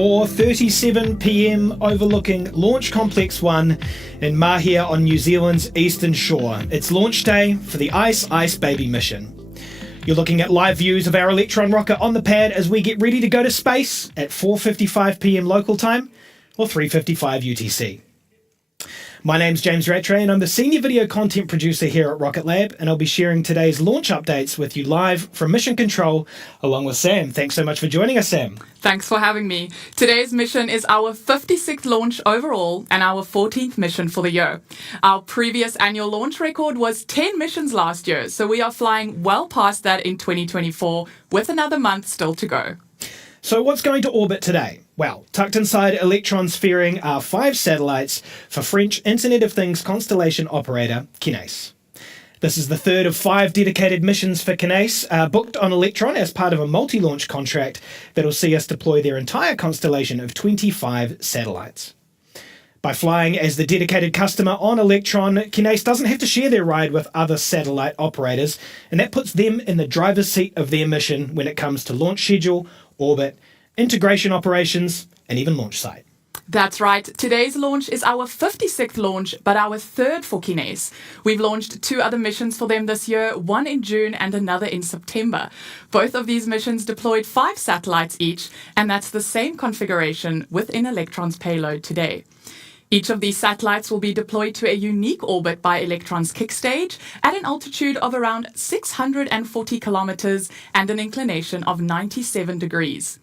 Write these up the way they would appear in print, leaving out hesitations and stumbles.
4:37 p.m. overlooking Launch Complex 1 in Mahia on New Zealand's eastern shore. It's launch day for the AIS Baby mission. You're looking at live views of our Electron rocket on the pad as we get ready to go to space at 4:55 p.m. local time or 3:55 UTC. My name's James Rattray and I'm the Senior Video Content Producer here at Rocket Lab, and I'll be sharing today's launch updates with you live from Mission Control along with Sam. Thanks so much for joining us, Sam. Thanks for having me. Today's mission is our 56th launch overall and our 14th mission for the year. Our previous annual launch record was 10 missions last year, so we are flying well past that in 2024 with another month still to go. So what's going to orbit today? Well, tucked inside Electron sphering are 5 satellites for French Internet of Things constellation operator Kineis. This is the third of 5 dedicated missions for Kineis booked on Electron as part of a multi-launch contract that'll see us deploy their entire constellation of 25 satellites. By flying as the dedicated customer on Electron, Kineis doesn't have to share their ride with other satellite operators, and that puts them in the driver's seat of their mission when it comes to launch schedule, orbit, integration operations, and even launch site. That's right. Today's launch is our 56th launch, but our third for Kineis. We've launched 2 other missions for them this year, one in June and another in September. Both of these missions deployed 5 satellites each, and that's the same configuration within Electron's payload today. Each of these satellites will be deployed to a unique orbit by Electron's kick stage at an altitude of around 640 kilometers and an inclination of 97 degrees.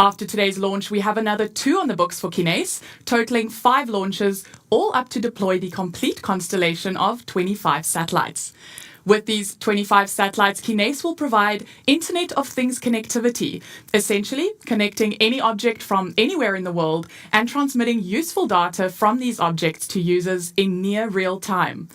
After today's launch, we have another 2 on the books for Kineis, totaling 5 launches, all up to deploy the complete constellation of 25 satellites. With these 25 satellites, Kineis will provide Internet of Things connectivity, essentially connecting any object from anywhere in the world and transmitting useful data from these objects to users in near real time.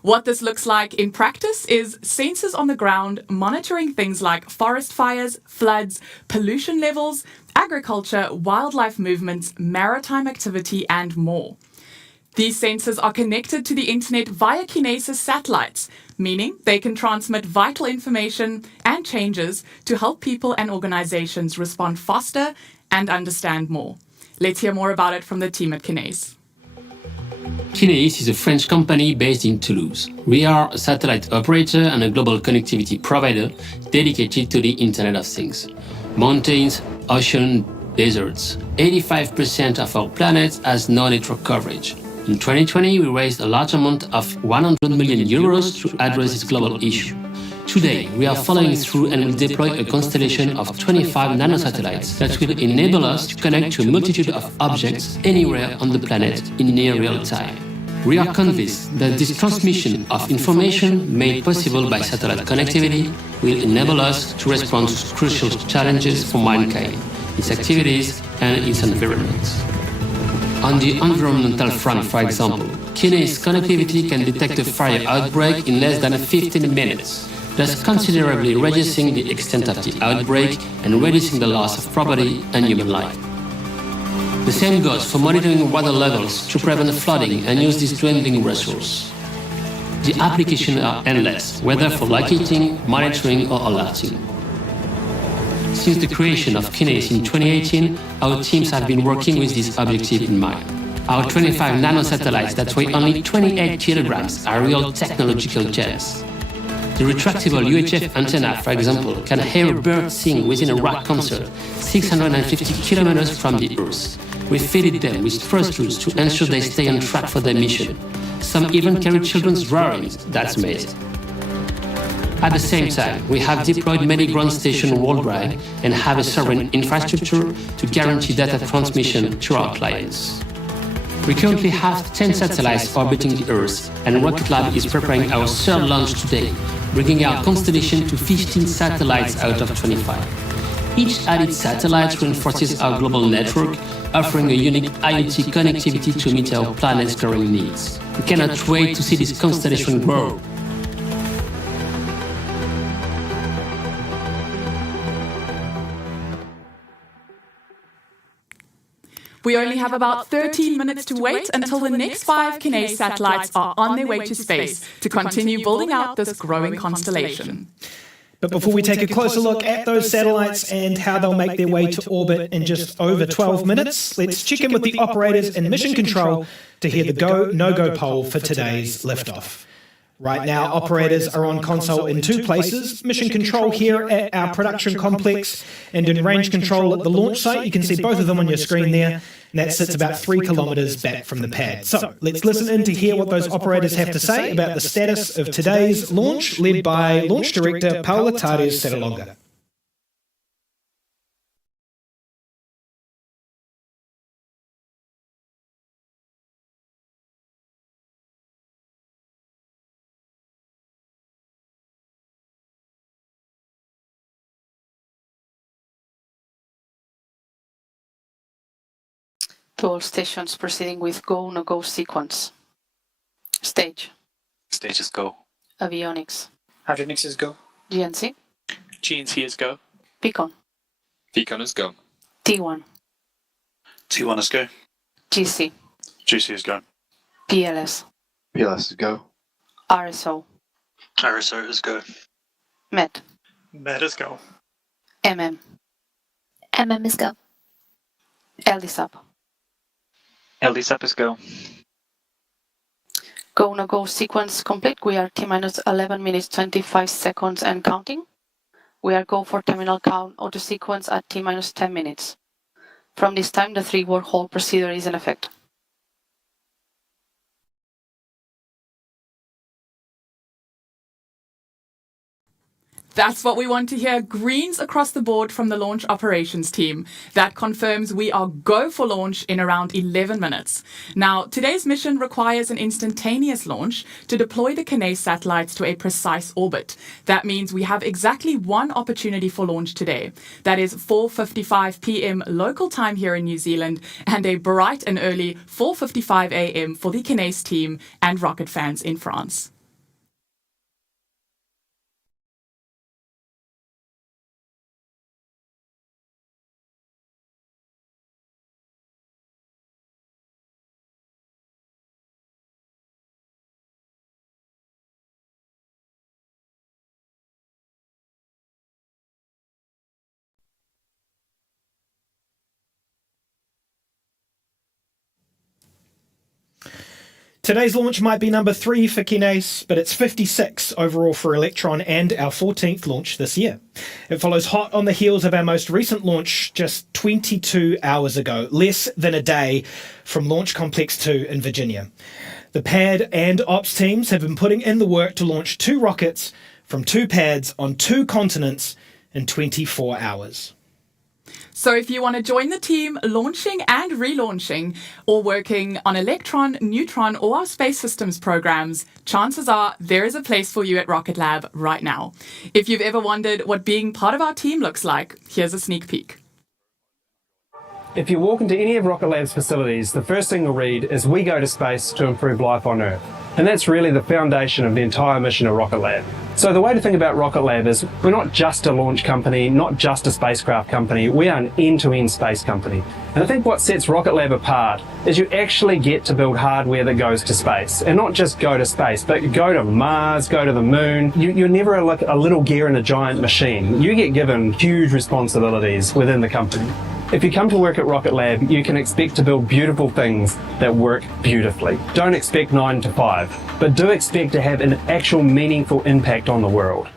What this looks like in practice is sensors on the ground monitoring things like forest fires, floods, pollution levels, agriculture, wildlife movements, maritime activity, and more. These sensors are connected to the internet via Kineis' satellites, meaning they can transmit vital information and changes to help people and organizations respond faster and understand more. Let's hear more about it from the team at Kineis. Kineis is a French company based in Toulouse. We are a satellite operator and a global connectivity provider dedicated to the Internet of Things. Mountains, ocean, deserts. 85% of our planet has no network coverage. In 2020, we raised a large amount of 100 million euros to address this global issue. Today, we are following through and will deploy a constellation of 25 nanosatellites that will enable us to connect to a multitude of objects anywhere on the planet in near real time. We are convinced that this transmission of information made possible by satellite connectivity will enable us to respond to crucial challenges for mankind, its activities, and its environment. On the environmental front, for example, Kineis connectivity can detect a fire outbreak in less than 15 minutes, thus considerably reducing the extent of the outbreak and reducing the loss of property and human life. The same goes for monitoring water levels to prevent flooding and use this dwindling resource. The applications are endless, whether for locating, monitoring, or alerting. Since the creation of Kineis in 2018, our teams have been working with this objective in mind. Our 25 nanosatellites that weigh only 28 kilograms are real technological gems. The retractable UHF antenna, for example, can hear a bird sing within a rock concert 650 kilometers from the Earth. We fitted them with thrusters to ensure they stay on track for their mission. Some even carry children's drawings. That's amazing. At the same time, we have deployed many ground stations worldwide and have a sovereign infrastructure to guarantee data transmission to our clients. We currently have 10 satellites orbiting the Earth, and Rocket Lab is preparing our 3rd launch today, bringing our constellation to 15 satellites out of 25. Each added satellite reinforces our global network, offering a unique IoT connectivity to meet our planet's growing needs. We cannot wait to see this constellation grow. We only have about 13 minutes to wait until the next 5 Kineis satellites are on their way to space to continue building out this growing constellation. But before we take a closer look at those satellites and how they'll make their way to orbit in just over 12 minutes, let's check in with the operators in mission control to hear the go, no-go poll for today's liftoff. Right now, operators are on console in two places, mission control here at our production complex and in range control at the launch site. You can see both of them on your screen there, and that sits about 3 kilometres back from the pad. So let's listen in to hear what those operators have to say about the status of today's launch, led by Launch Director Paula Tares-Serralonga. To all stations proceeding with go, no-go sequence. Stage. Stage is go. Avionics. Avionics is go. GNC. GNC is go. Beacon. Beacon is go. T1. T1 is go. GC. GC is go. PLS. PLS is go. RSO. RSO is go. MET. MET is go. MM. MM is go. LDSUP. LDSUP is go. Go, no-go sequence complete. We are T-minus 11 minutes 25 seconds and counting. We are go for terminal count auto sequence at T-minus 10 minutes. From this time, the 3 wormhole procedure is in effect. That's what we want to hear. Greens across the board from the launch operations team. That confirms we are go for launch in around 11 minutes. Now, today's mission requires an instantaneous launch to deploy the Kineis satellites to a precise orbit. That means we have exactly one opportunity for launch today. That is 4:55 p.m. local time here in New Zealand and a bright and early 4:55 a.m. for the Kineis team and rocket fans in France. Today's launch might be number 3 for Kineis, but it's 56 overall for Electron and our 14th launch this year. It follows hot on the heels of our most recent launch just 22 hours ago, less than a day from Launch Complex 2 in Virginia. The pad and ops teams have been putting in the work to launch 2 rockets from 2 pads on 2 continents in 24 hours. So if you want to join the team launching and relaunching or working on Electron, Neutron or our space systems programs, chances are there is a place for you at Rocket Lab right now. If you've ever wondered what being part of our team looks like, here's a sneak peek. If you walk into any of Rocket Lab's facilities, the first thing you'll read is "We go to space to improve life on Earth." And that's really the foundation of the entire mission of Rocket Lab. So the way to think about Rocket Lab is we're not just a launch company, not just a spacecraft company, we are an end-to-end space company. And I think what sets Rocket Lab apart is you actually get to build hardware that goes to space. And not just go to space, but go to Mars, go to the moon. You're never a little gear in a giant machine. You get given huge responsibilities within the company. If you come to work at Rocket Lab, you can expect to build beautiful things that work beautifully. Don't expect 9 to 5, but do expect to have an actual meaningful impact on the world.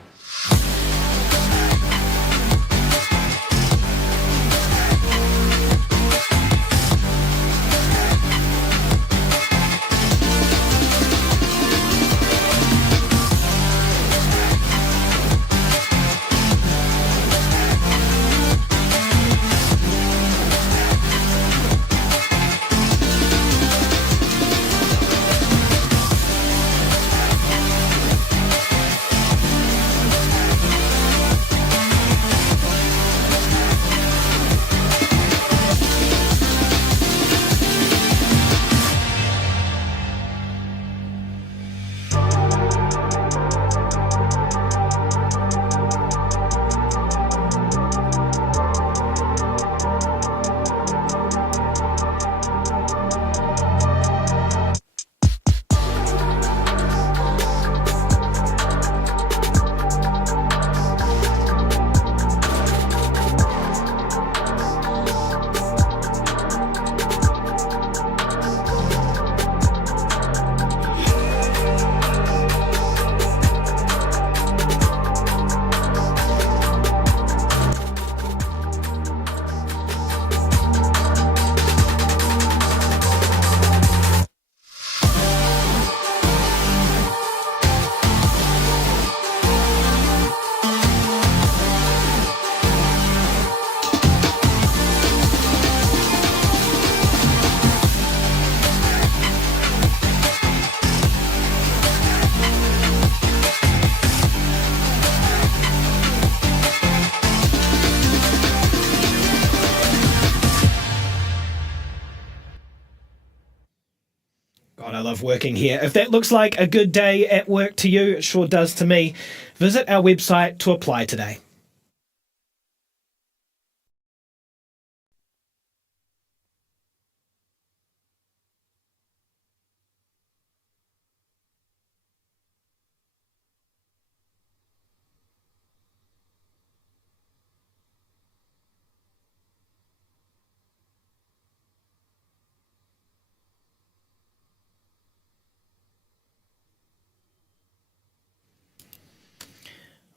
love working here. If that looks like a good day at work to you, it sure does to me. Visit our website to apply today.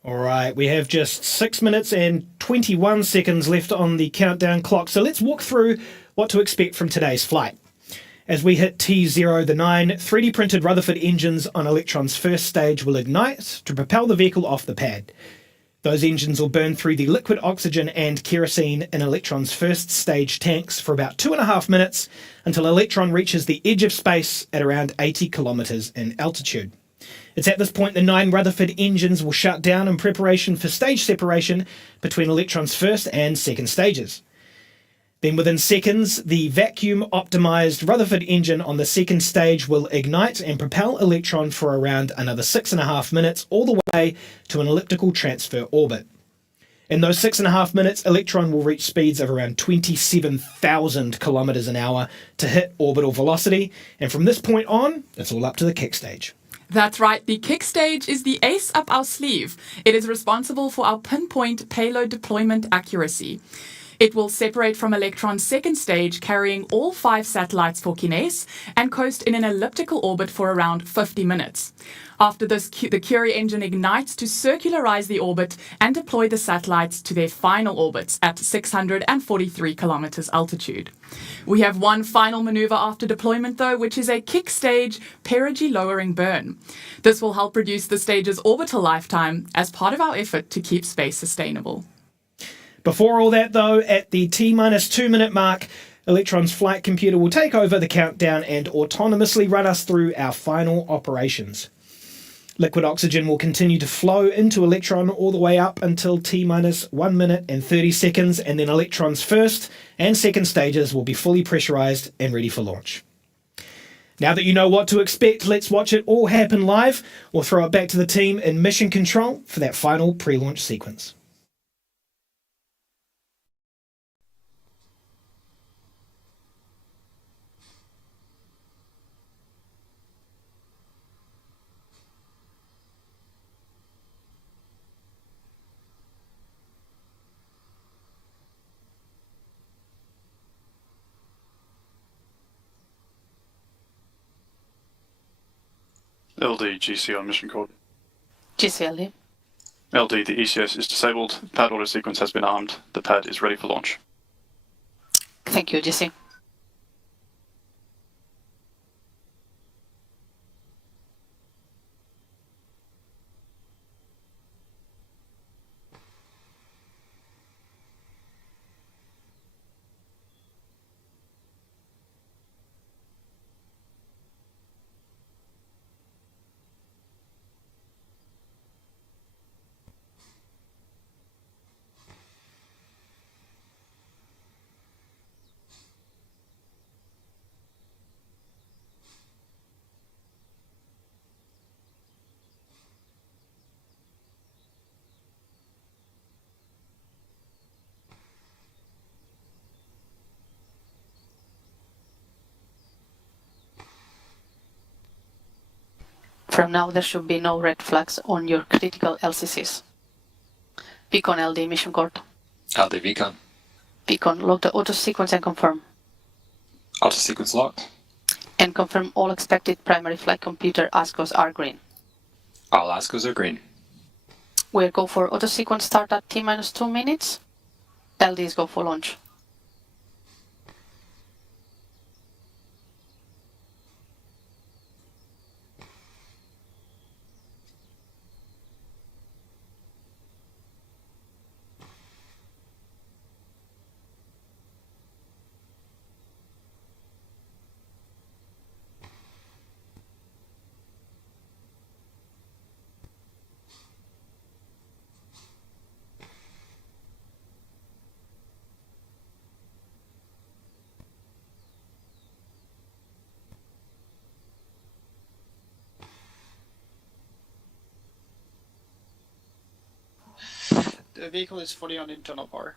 All right, we have just 6 minutes and 21 seconds left on the countdown clock, so let's walk through what to expect from today's flight. As we hit T0, the 9 3D printed Rutherford engines on Electron's first stage will ignite to propel the vehicle off the pad. Those engines will burn through the liquid oxygen and kerosene in Electron's first stage tanks for about 2.5 minutes until Electron reaches the edge of space at around 80 kilometers in altitude. It's at this point the 9 Rutherford engines will shut down in preparation for stage separation between Electron's first and second stages. Then within seconds, the vacuum-optimized Rutherford engine on the second stage will ignite and propel Electron for around another 6.5 minutes all the way to an elliptical transfer orbit. In those 6.5 minutes, Electron will reach speeds of around 27,000 kilometers an hour to hit orbital velocity, and from this point on, it's all up to the kick stage. That's right, the kick stage is the ace up our sleeve. It is responsible for our pinpoint payload deployment accuracy. It will separate from Electron's second stage, carrying all 5 satellites for Kineis, and coast in an elliptical orbit for around 50 minutes. After this, the Curie engine ignites to circularize the orbit and deploy the satellites to their final orbits at 643 kilometers altitude. We have one final maneuver after deployment though, which is a kick stage perigee lowering burn. This will help reduce the stage's orbital lifetime as part of our effort to keep space sustainable. Before all that though, at the T-2 minute mark, Electron's flight computer will take over the countdown and autonomously run us through our final operations. Liquid oxygen will continue to flow into Electron all the way up until T-1 minute and 30 seconds, and then Electron's first and second stages will be fully pressurized and ready for launch. Now that you know what to expect, let's watch it all happen live, or throw it back to the team in mission control for that final pre-launch sequence. LD, GC on mission code. GCLD. LD, the ECS is disabled. Pad auto sequence has been armed. The pad is ready for launch. Thank you, GC. From now, there should be no red flags on your critical LCCs. Beacon LD mission code. LD Beacon. Beacon, log the auto sequence and confirm. Auto sequence locked. And confirm all expected primary flight computer ASCOs are green. All ASCOs are green. We'll go for auto sequence start at T-2 minutes. LDs go for launch. The vehicle is fully on internal power.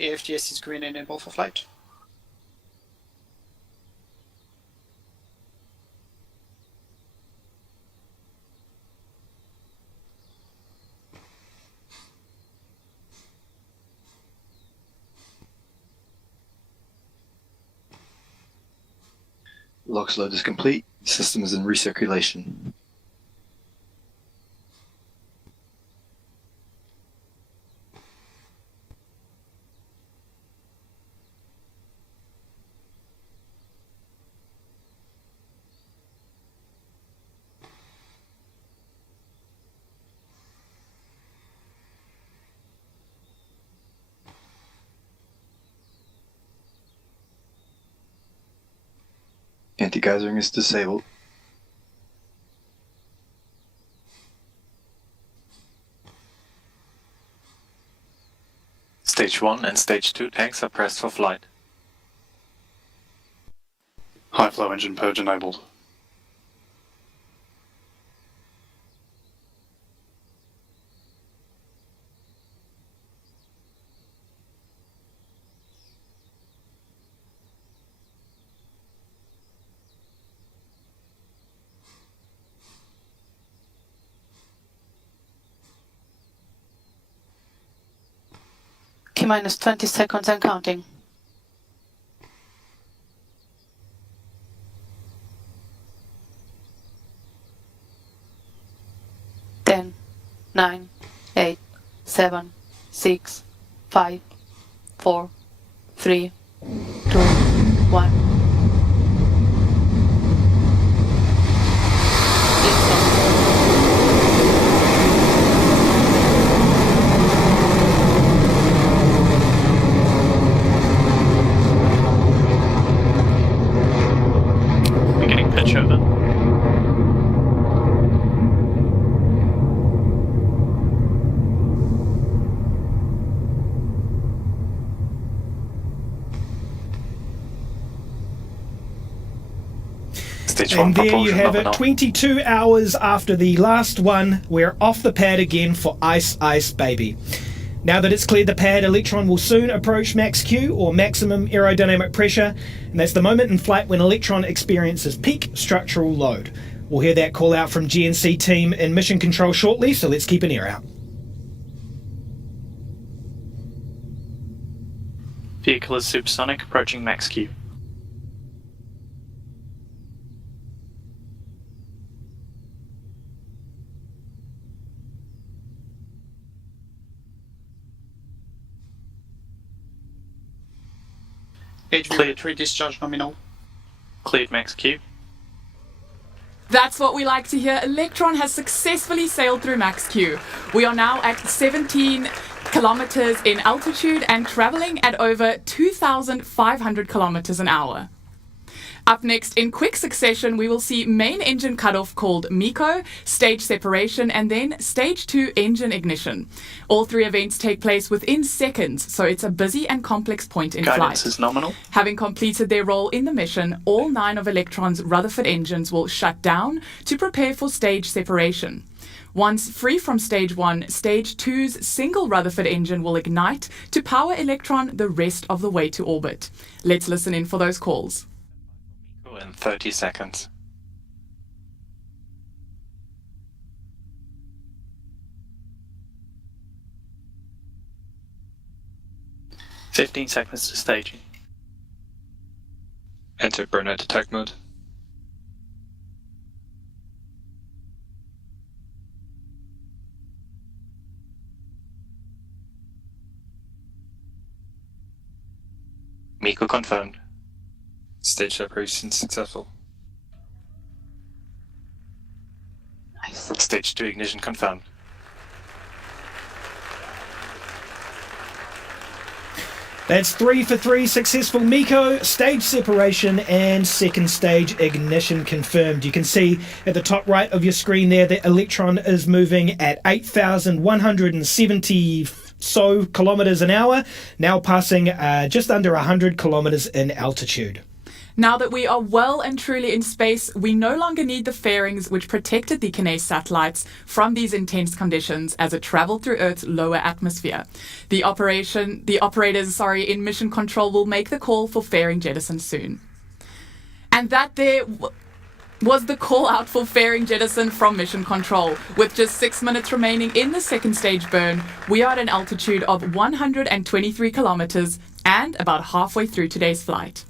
AFTS is green and enabled for flight. LOX load is complete. The system is in recirculation. Anti-geysering is disabled. Stage 1 and Stage 2 tanks are pressed for flight. High flow engine purge enabled. T-minus 20 seconds and counting. 10, 9, 8, 7, 6, 5, 4, 3, 2, 1. Beginning pitch over. Stage 1 And there you propulsion have it, nominal. 22 hours after the last one, we're off the pad again for AIS Baby. Now that it's cleared the pad, Electron will soon approach max Q, or maximum aerodynamic pressure, and that's the moment in flight when Electron experiences peak structural load. We'll hear that call out from GNC team in mission control shortly, so let's keep an ear out. Vehicle is supersonic, approaching max Q. HV3 discharge nominal. Cleared max Q. That's what we like to hear. Electron has successfully sailed through max Q. We are now at 17 kilometers in altitude and traveling at over 2,500 kilometers an hour. Up next, in quick succession, we will see main engine cutoff called MECO, stage separation, and then stage 2 engine ignition. All three events take place within seconds, so it's a busy and complex point in Guidance flight. is nominal. Having completed their role in the mission, all 9 of Electron's Rutherford engines will shut down to prepare for stage separation. Once free from stage 1, stage 2's single Rutherford engine will ignite to power Electron the rest of the way to orbit. Let's listen in for those calls. In 30 seconds. "15 seconds to staging. Enter burner detect mode. MECO confirmed. Stage separation successful. Nice. Stage 2 ignition confirmed. That's 3 for 3 successful MECO, stage separation, and second stage ignition confirmed. You can see at the top right of your screen there that Electron is moving at 8,170 kilometers an hour, now passing just under 100 kilometers in altitude. Now that we are well and truly in space, we no longer need the fairings which protected the Kineis satellites from these intense conditions as it traveled through Earth's lower atmosphere. The operators in mission control will make the call for fairing jettison soon. And that there was the call out for fairing jettison from mission control. With just 6 minutes remaining in the second stage burn, we are at an altitude of 123 kilometers and about halfway through today's flight.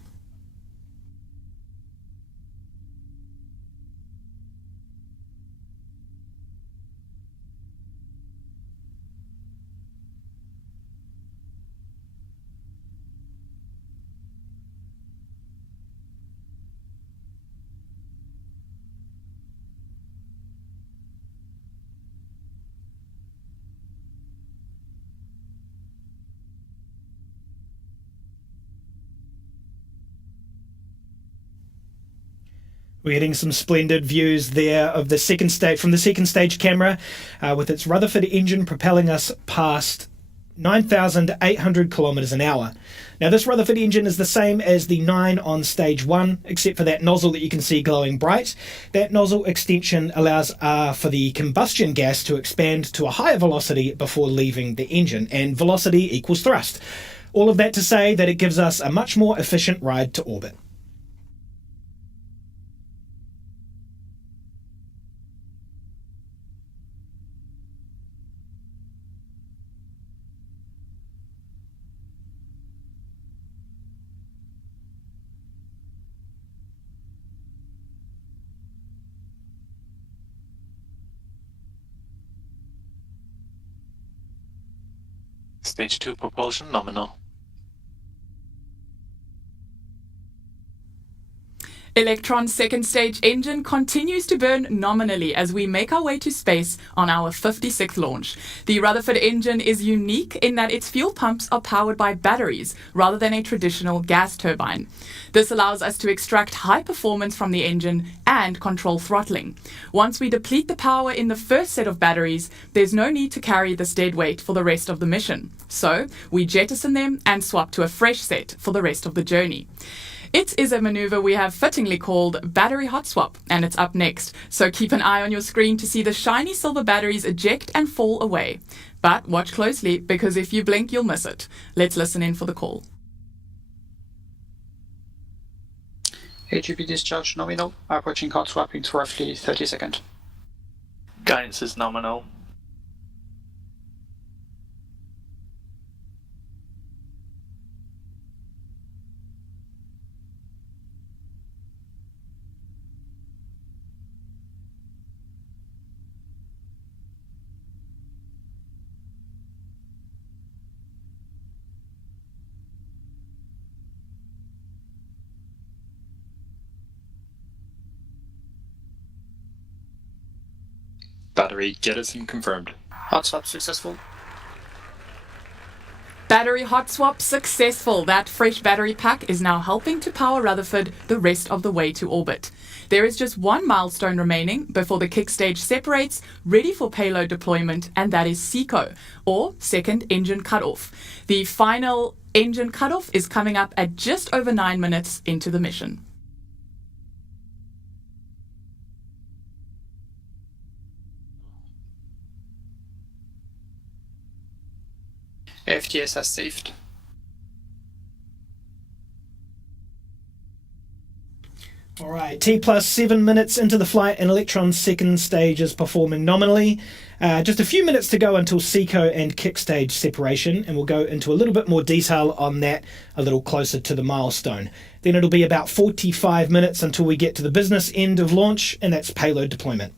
We're getting some splendid views there of the second stage from the second stage camera, with its Rutherford engine propelling us past 9,800 kilometers an hour. Now, this Rutherford engine is the same as the 9 on stage 1, except for that nozzle that you can see glowing bright. That nozzle extension allows for the combustion gas to expand to a higher velocity before leaving the engine, and velocity equals thrust. All of that to say that it gives us a much more efficient ride to orbit. Stage 2 propulsion nominal. Electron's second stage engine continues to burn nominally as we make our way to space on our 56th launch. The Rutherford engine is unique in that its fuel pumps are powered by batteries rather than a traditional gas turbine. This allows us to extract high performance from the engine and control throttling. Once we deplete the power in the first set of batteries, there's no need to carry this dead weight for the rest of the mission. So we jettison them and swap to a fresh set for the rest of the journey. It is a maneuver we have fittingly called battery hot swap, and it's up next, so keep an eye on your screen to see the shiny silver batteries eject and fall away. But watch closely, because if you blink, you'll miss it. Let's listen in for the call. AGP discharge nominal, approaching hot swap in roughly 30 seconds. Guidance is nominal. Battery jettison confirmed. Hot swap successful. Battery hot swap successful. That fresh battery pack is now helping to power Rutherford the rest of the way to orbit. There is just one milestone remaining before the kick stage separates, ready for payload deployment, and that is SECO, or second engine cutoff. The final engine cutoff is coming up at just over 9 minutes into the mission. FTS has saved. All right, T plus 7 minutes into the flight, and Electron's second stage is performing nominally. Just a few minutes to go until SECO and kick stage separation, and we'll go into a little bit more detail on that a little closer to the milestone. Then it'll be about 45 minutes until we get to the business end of launch, and that's payload deployment.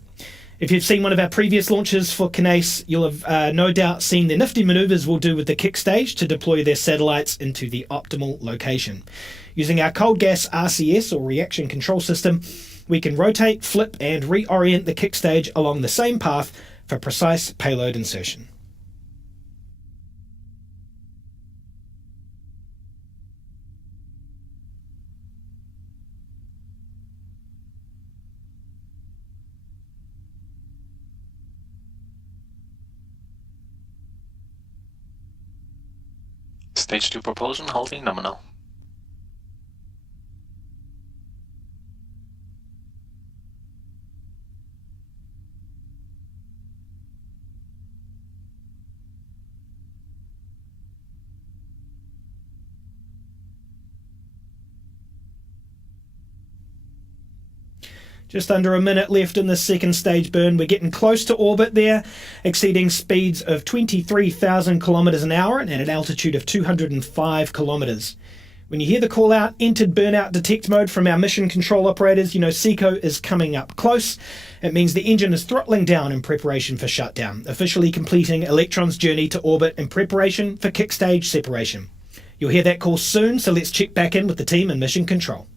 If you've seen one of our previous launches for Kineis, you'll have no doubt seen the nifty maneuvers we'll do with the kick stage to deploy their satellites into the optimal location. Using our cold gas RCS, or reaction control system, we can rotate, flip and reorient the kick stage along the same path for precise payload insertion. Stage 2 propulsion holding nominal. Just under a minute left in this second stage burn. We're getting close to orbit there, exceeding speeds of 23,000 kilometers an hour and at an altitude of 205 kilometers. When you hear the call out, entered burnout detect mode from our mission control operators, you know SECO is coming up close. It means the engine is throttling down in preparation for shutdown, officially completing Electron's journey to orbit in preparation for kick stage separation. You'll hear that call soon, so let's check back in with the team in mission control.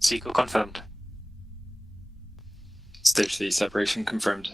SECO confirmed. Stage 3 separation confirmed.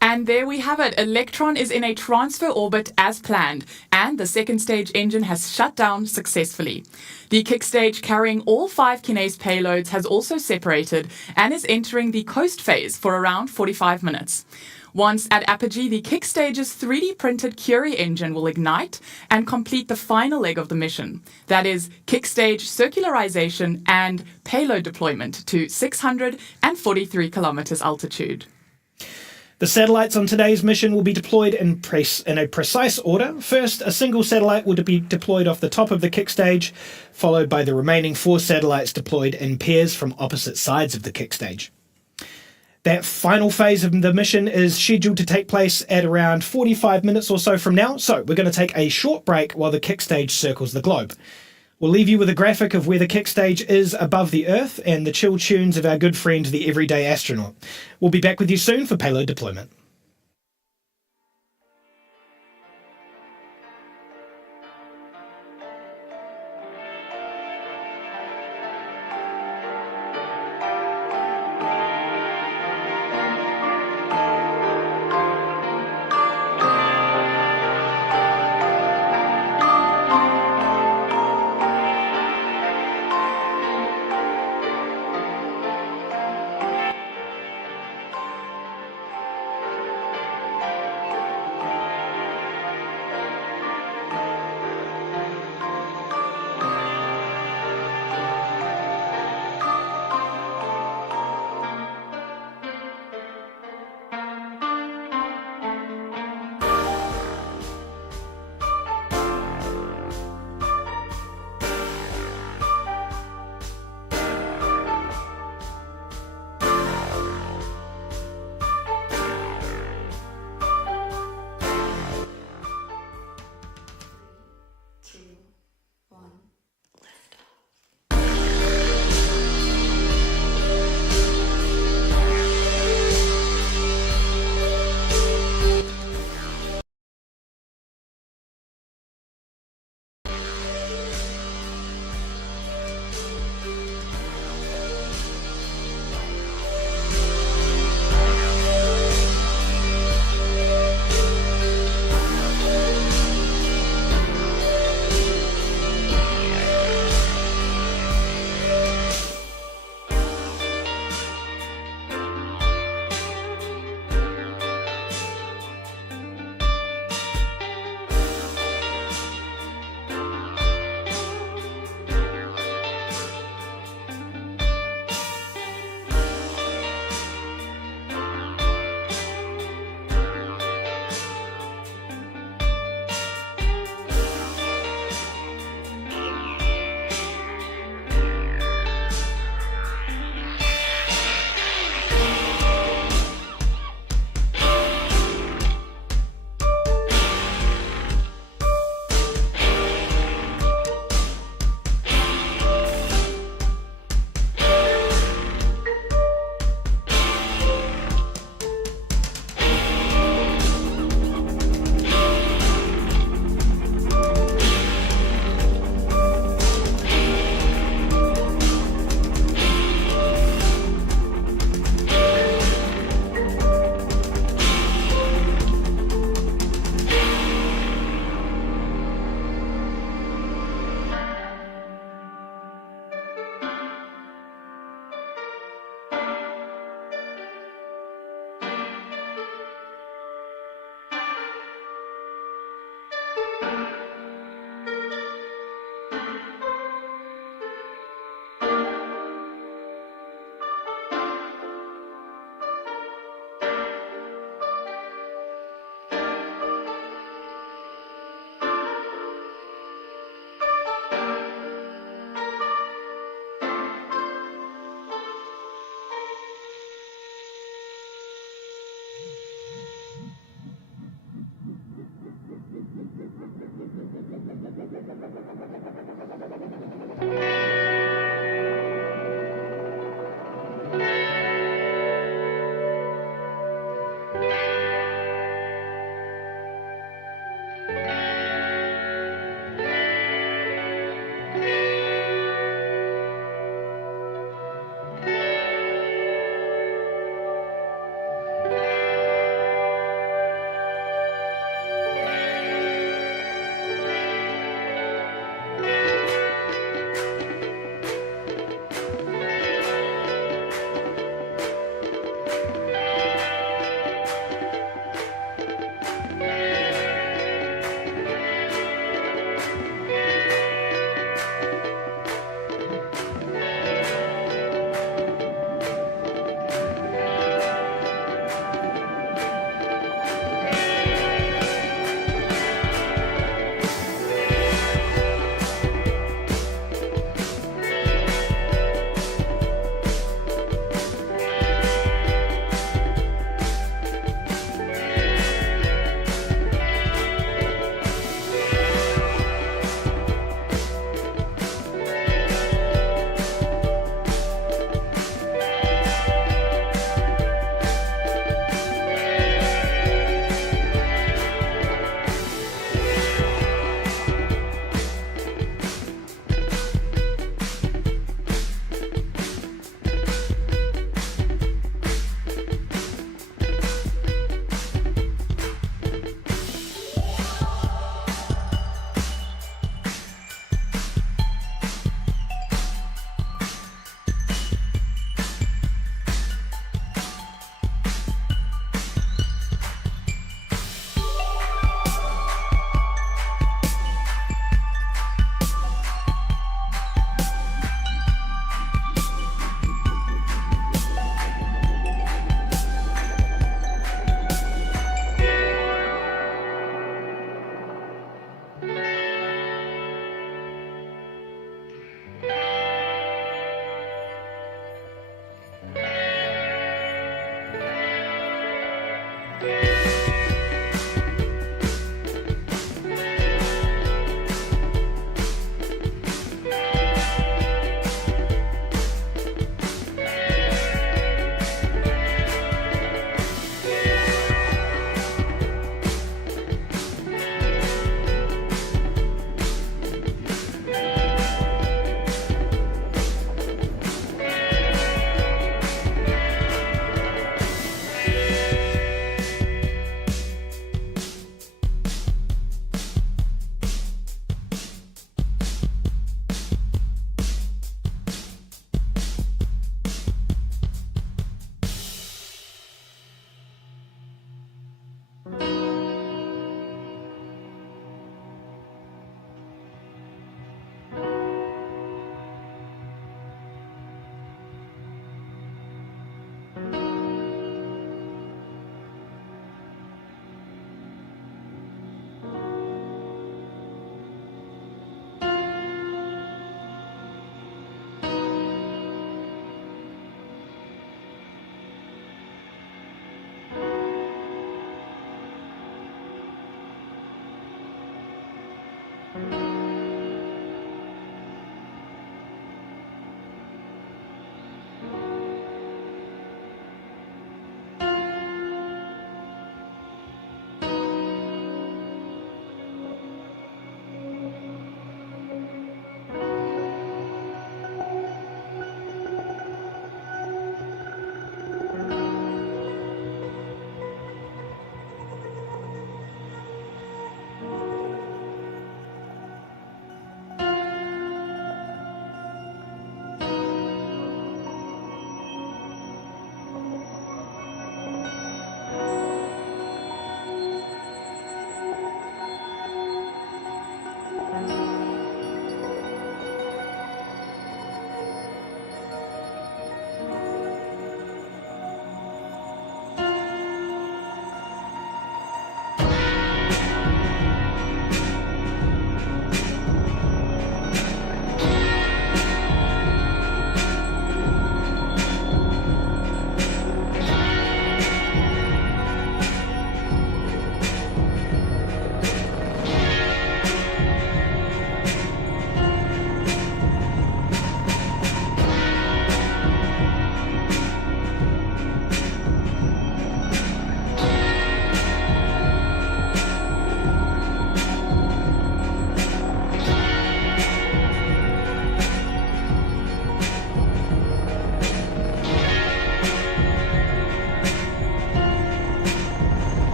And there we have it. Electron is in a transfer orbit as planned, and the second stage engine has shut down successfully. The kick stage carrying all 5 Kineis payloads has also separated and is entering the coast phase for around 45 minutes. Once at apogee, the kick stage's 3D printed Curie engine will ignite and complete the final leg of the mission. That is, kick stage circularization and payload deployment to 643 kilometers altitude. The satellites on today's mission will be deployed in a precise order. First, a single satellite will be deployed off the top of the kick stage, followed by the remaining 4 satellites deployed in pairs from opposite sides of the kick stage. That final phase of the mission is scheduled to take place at around 45 minutes or so from now, so we're going to take a short break while the kick stage circles the globe. We'll leave you with a graphic of where the kick stage is above the Earth and the chill tunes of our good friend the Everyday Astronaut. We'll be back with you soon for payload deployment.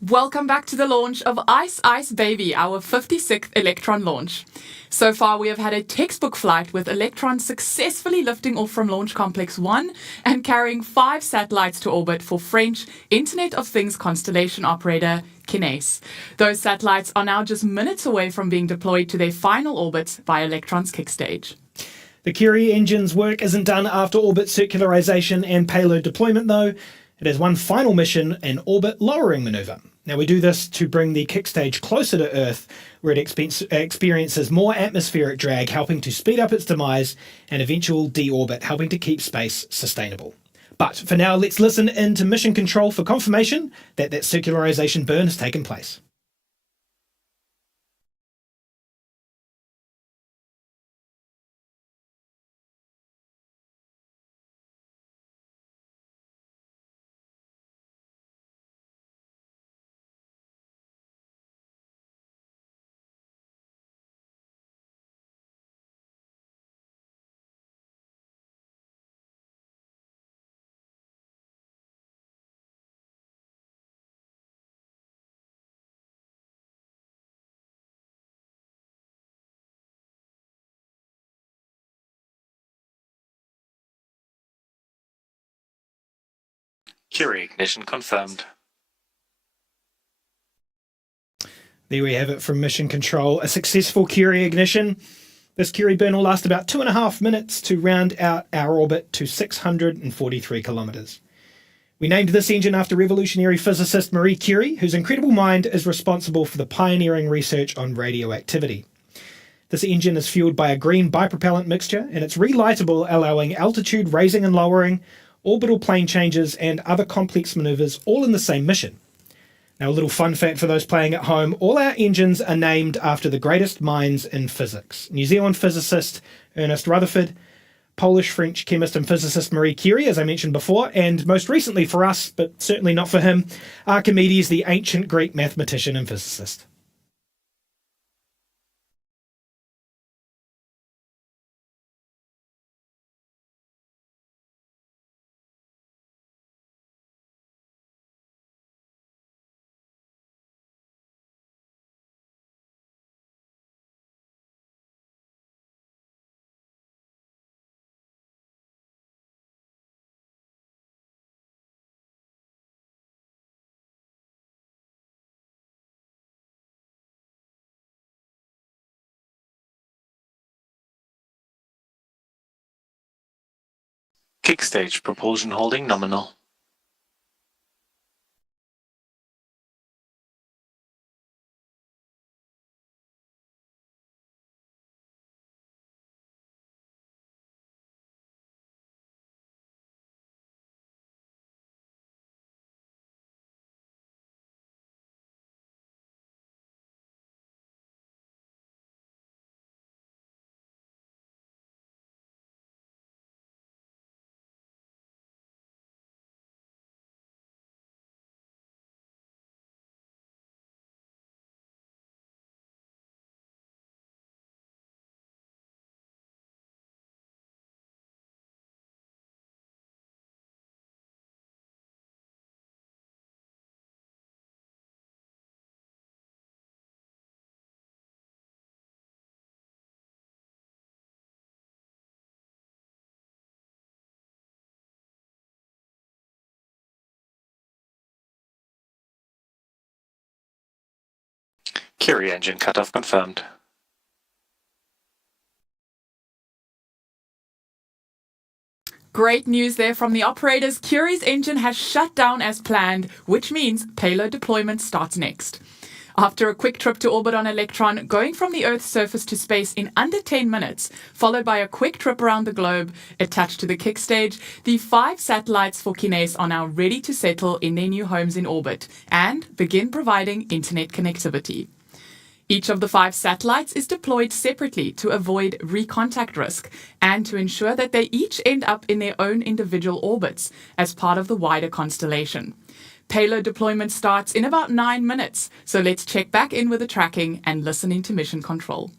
Welcome back to the launch of AIS Baby, our 56th Electron launch. So far, we have had a textbook flight with Electron successfully lifting off from Launch Complex 1 and carrying 5 satellites to orbit for French Internet of Things constellation operator Kineis. Those satellites are now just minutes away from being deployed to their final orbits by Electron's kick stage. The Curie engine's work isn't done after orbit circularization and payload deployment, though. It has one final mission, an orbit lowering maneuver. Now, we do this to bring the kick stage closer to Earth, where it experiences more atmospheric drag, helping to speed up its demise, and eventual deorbit, helping to keep space sustainable. But for now, let's listen in to mission control for confirmation that circularization burn has taken place. Curie ignition confirmed. There we have it from mission control, a successful Curie ignition. This Curie burn will last about 2.5 minutes to round out our orbit to 643 kilometres. We named this engine after revolutionary physicist Marie Curie, whose incredible mind is responsible for the pioneering research on radioactivity. This engine is fueled by a green bipropellant mixture, and it's relightable, allowing altitude raising and lowering, orbital plane changes, and other complex manoeuvres all in the same mission. Now, a little fun fact for those playing at home, all our engines are named after the greatest minds in physics. New Zealand physicist Ernest Rutherford, Polish-French chemist and physicist Marie Curie, as I mentioned before, and most recently for us, but certainly not for him, Archimedes, the ancient Greek mathematician and physicist. Kick stage propulsion holding nominal. Curie engine cutoff confirmed. Great news there from the operators. Curie's engine has shut down as planned, which means payload deployment starts next. After a quick trip to orbit on Electron, going from the Earth's surface to space in under 10 minutes, followed by a quick trip around the globe, attached to the kick stage, the 5 satellites for Kineis are now ready to settle in their new homes in orbit and begin providing internet connectivity. Each of the 5 satellites is deployed separately to avoid recontact risk and to ensure that they each end up in their own individual orbits as part of the wider constellation. Payload deployment starts in about 9 minutes, so let's check back in with the tracking and listen into mission control.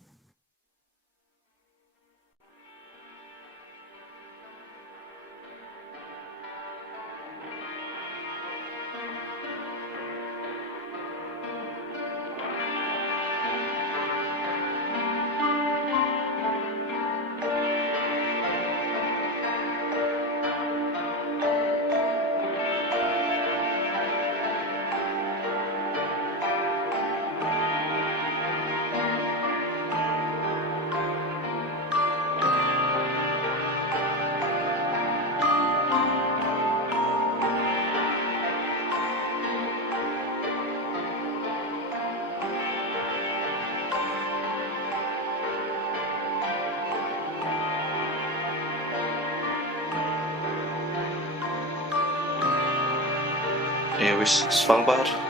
AIS Svalbard.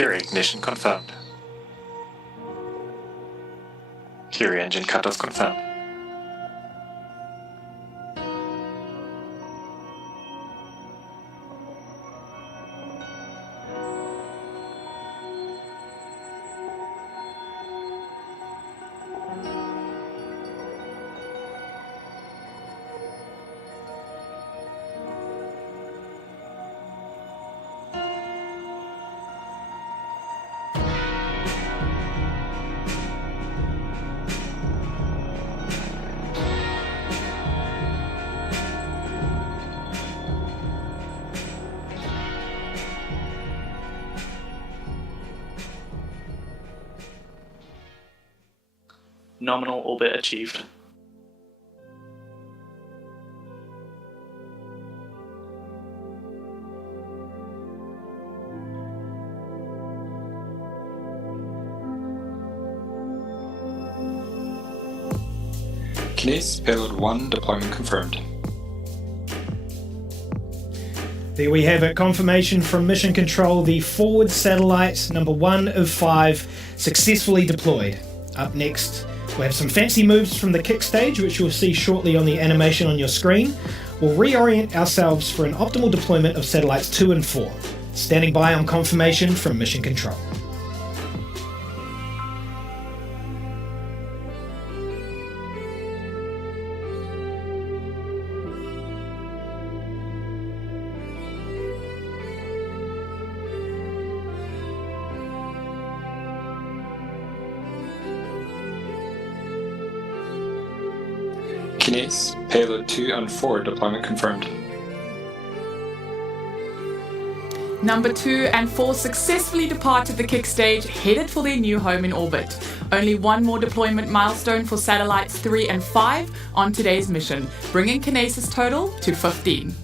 Curie ignition confirmed. Curie engine cutoff confirmed. Nominal orbit achieved. Kineis payload 1 deployment confirmed. There we have it, confirmation from Mission Control, the forward satellite number 1 of 5 successfully deployed. Up next, we'll have some fancy moves from the kick stage, which you'll see shortly on the animation on your screen. We'll reorient ourselves for an optimal deployment of satellites 2 and 4. Standing by on confirmation from Mission Control. Kineis payload 2 and 4 deployment confirmed. Number 2 and 4 successfully departed the kick stage, headed for their new home in orbit. Only one more deployment milestone for satellites 3 and 5 on today's mission, bringing Kineis' total to 15.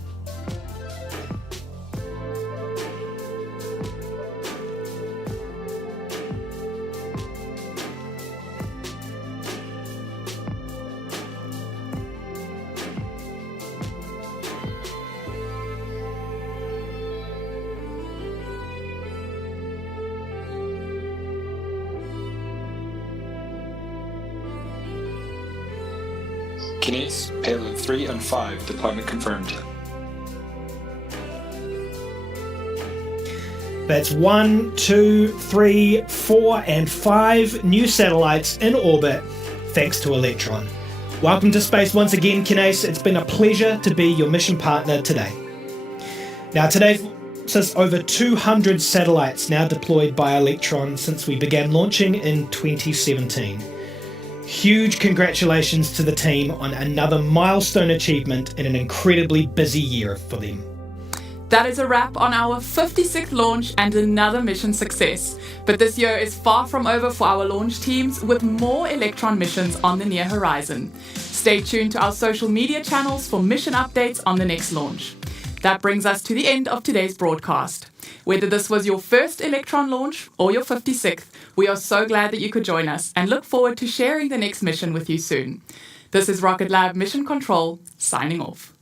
Kineis payload 3 and 5 deployment confirmed. That's 1, 2, 3, 4, and 5 new satellites in orbit, thanks to Electron. Welcome to space once again, Kineis. It's been a pleasure to be your mission partner today. Now, today says over 200 satellites now deployed by Electron since we began launching in 2017. Huge congratulations to the team on another milestone achievement in an incredibly busy year for them. That is a wrap on our 56th launch and another mission success. But this year is far from over for our launch teams, with more Electron missions on the near horizon. Stay tuned to our social media channels for mission updates on the next launch. That brings us to the end of today's broadcast. Whether this was your first Electron launch or your 56th, we are so glad that you could join us and look forward to sharing the next mission with you soon. This is Rocket Lab Mission Control, signing off.